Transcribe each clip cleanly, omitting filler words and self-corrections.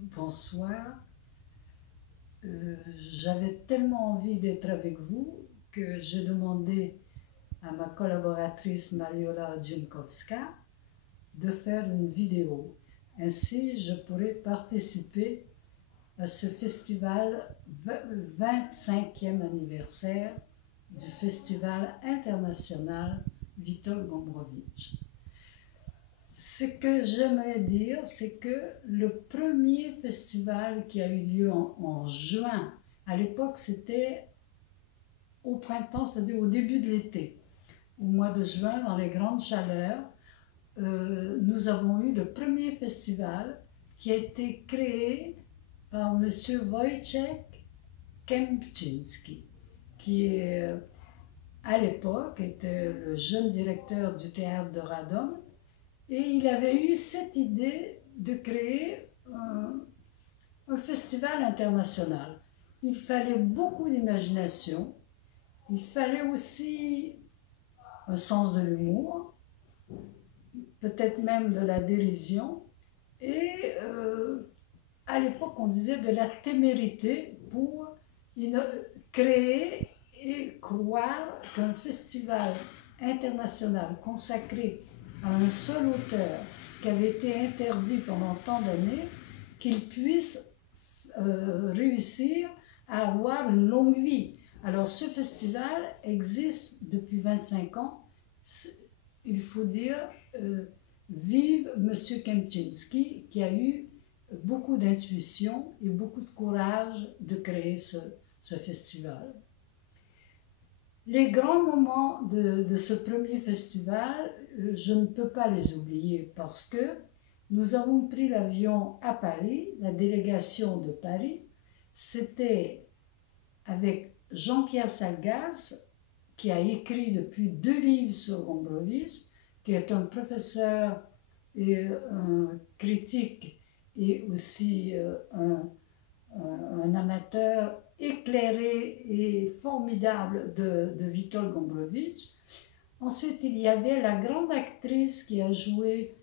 Bonsoir. J'avais tellement envie d'être avec vous que j'ai demandé à ma collaboratrice Mariola Dziunkowska de faire une vidéo. Ainsi, je pourrais participer à ce festival 25e anniversaire du Festival international Witold Gombrowicz. Ce que j'aimerais dire, c'est que le premier festival qui a eu lieu en juin, à l'époque c'était au printemps, c'est-à-dire au début de l'été, au mois de juin, dans les grandes chaleurs, nous avons eu le premier festival qui a été créé par M. Wojciech Kempczynski, qui à l'époque était le jeune directeur du théâtre de Radom. Et il avait eu cette idée de créer un festival international. Il fallait beaucoup d'imagination, il fallait aussi un sens de l'humour, peut-être même de la dérision, et à l'époque on disait de la témérité pour créer et croire qu'un festival international consacré à un seul auteur qui avait été interdit pendant tant d'années, qu'il puisse réussir à avoir une longue vie. Alors ce festival existe depuis 25 ans. Il faut dire, vive M. Kempczynski qui a eu beaucoup d'intuition et beaucoup de courage de créer ce festival. Les grands moments de ce premier festival, je ne peux pas les oublier parce que nous avons pris l'avion à Paris, la délégation de Paris. C'était avec Jean-Pierre Salgas, qui a écrit depuis 2 livres sur Gombrowicz, qui est un professeur et un critique et aussi un amateur éclairé et formidable de Witold Gombrowicz. Ensuite, il y avait la grande actrice qui a joué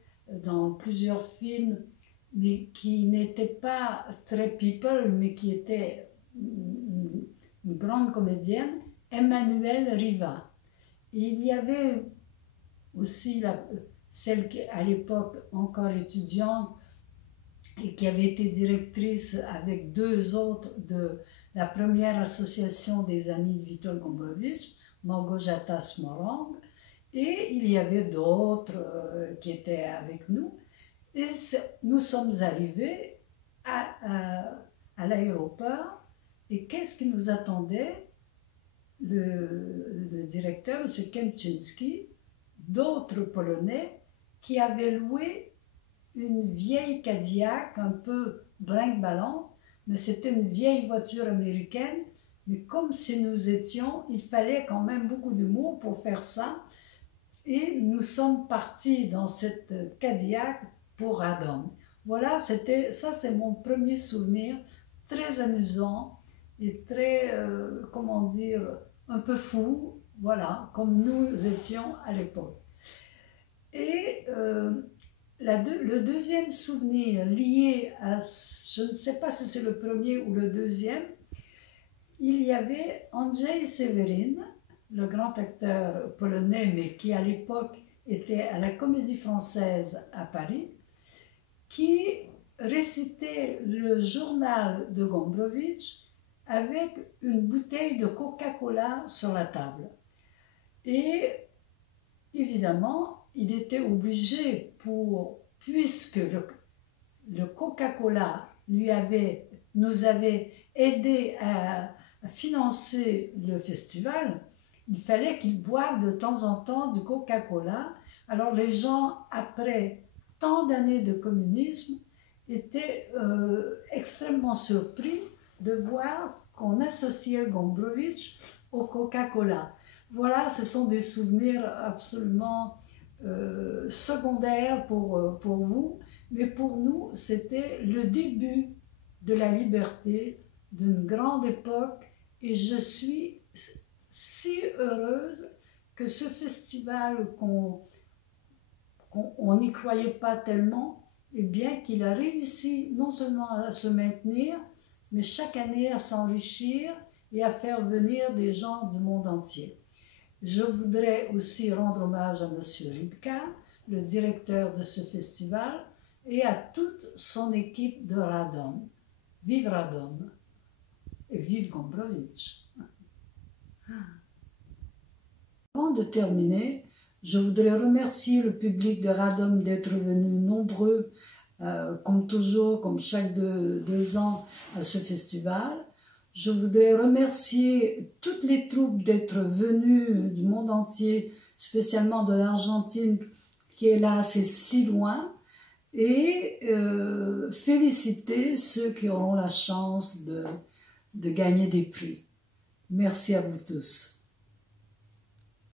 dans plusieurs films, mais qui n'était pas très people, mais qui était une grande comédienne, Emmanuelle Riva. Et il y avait aussi celle qui, à l'époque encore étudiante, et qui avait été directrice avec 2 autres de la première association des amis de Witold Gombrowicz, Małgorzata Smorong, et il y avait d'autres qui étaient avec nous. Et nous sommes arrivés à l'aéroport, et qu'est-ce qui nous attendait? Le directeur, M. Kempczynski, d'autres Polonais qui avaient loué une vieille Cadillac un peu brinque-ballante, mais c'était une vieille voiture américaine, mais comme si nous étions, il fallait quand même beaucoup d'humour pour faire ça, et nous sommes partis dans cette Cadillac pour Radom. Voilà, ça c'est mon premier souvenir, très amusant et très, comment dire, un peu fou, voilà, comme nous étions à l'époque. Et le deuxième souvenir lié à, je ne sais pas si c'est le premier ou le deuxième, il y avait Andrzej Seweryn, le grand acteur polonais, mais qui à l'époque était à la Comédie Française à Paris, qui récitait le journal de Gombrowicz avec une bouteille de Coca-Cola sur la table. Et évidemment, il était obligé, puisque le Coca-Cola nous avait aidé à financer le festival, il fallait qu'il boive de temps en temps du Coca-Cola. Alors les gens, après tant d'années de communisme, étaient extrêmement surpris de voir qu'on associait Gombrowicz au Coca-Cola. Voilà, ce sont des souvenirs absolument secondaires pour vous, mais pour nous, c'était le début de la liberté, d'une grande époque, et je suis si heureuse que ce festival qu'on n'y croyait pas tellement, et bien qu'il a réussi non seulement à se maintenir, mais chaque année à s'enrichir et à faire venir des gens du monde entier. Je voudrais aussi rendre hommage à M. Rybka, le directeur de ce festival, et à toute son équipe de Radom. Vive Radom et vive Gombrowicz. Avant de terminer, je voudrais remercier le public de Radom d'être venu nombreux, comme toujours, comme chaque 2 ans, à ce festival. Je voudrais remercier toutes les troupes d'être venues du monde entier, spécialement de l'Argentine, qui est là, c'est si loin, et féliciter ceux qui auront la chance de gagner des prix. Merci à vous tous.